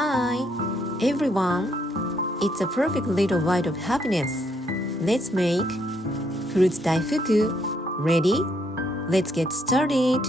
Hi, everyone. It's a perfect little bite of happiness. Let's make fruits daifuku. Ready? Let's get started.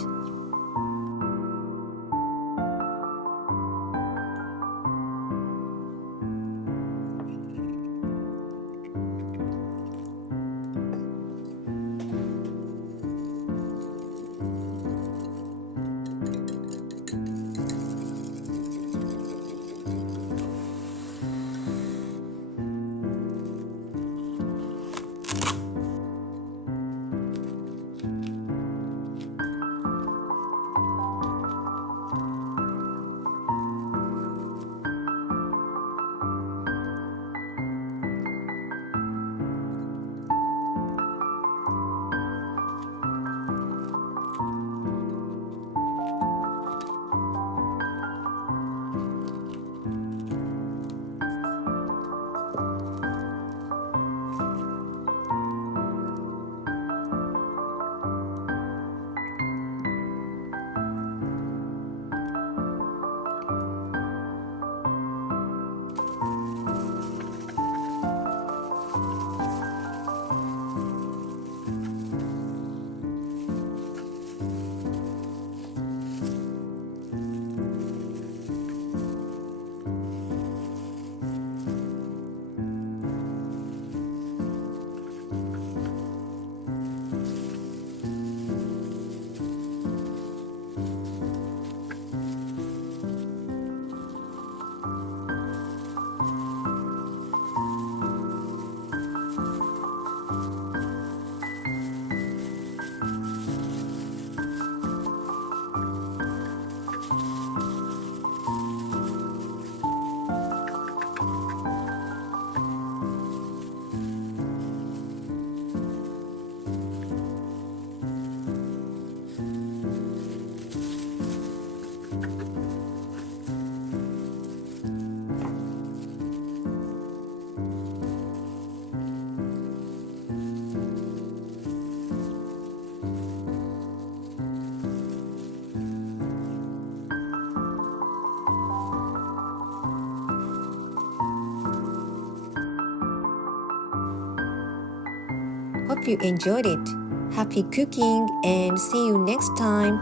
Hope you enjoyed it. Happy cooking and see you next time.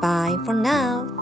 Bye for now.